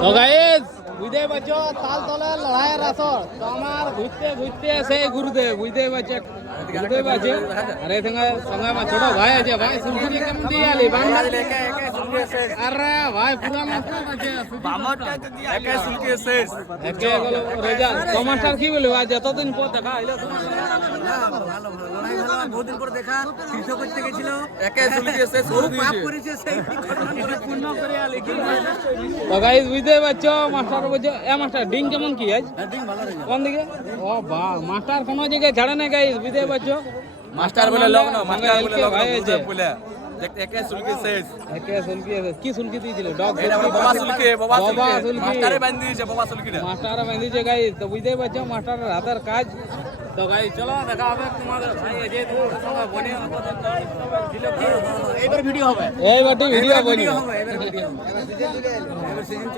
তো গাইস বুঝতেই পারছো তাল তলে লড়াইয়ের আসর তো আমার ঘুরতে ঘুরতে সেই গুরুদেব বুঝতেই পারছো গুরুদেব আছে আর এই সঙ্গে সঙ্গে আমার ছোট ভাই আছে ভাই সুলসুরি কেমন দিয়ে আলি আরে ভাই পুরা মাস্টার আছে একে সুলকে শেষ একে গেল রেজাল্ট তো মাস্টার কি বলবো আজ এতদিন পর দেখা হইলো তোমার বহুদিন পর দেখা শীর্ষ করতে গেছিল একে সুলকে শেষ করে দিয়েছে করেছে সেই পূর্ণ করে আলি তো গাইস বুঝতেই পারছো মাস্টার বলছো এ মাস্টার ডিং কেমন কি আজ কোন দিকে ও বাহ মাস্টার কোনো জায়গায় ছাড়ে না গাইস বুঝতেই পারছো মাস্টার বলে লগ্ন মাস্টার বলে লগ্ন ভাই আছে বলে একে সুলকে শেষ একে সুলকি কি সুলকি দিয়েছিল ডগ এটা বাবা সুলকে সুলকি মাস্টারে বান্ধি দিয়েছে বাবা সুলকে মাস্টার বাঁধিয়েছে গাইস তো বুঝতেই পারছো মাস্টারের হাতের কাজ তো গাইস চলো দেখা হবে তোমাদের ভাই যে তোমাদের সঙ্গে বনে এবার ভিডিও হবে এইবার ভিডিও বনি এবার ভিডিও হবে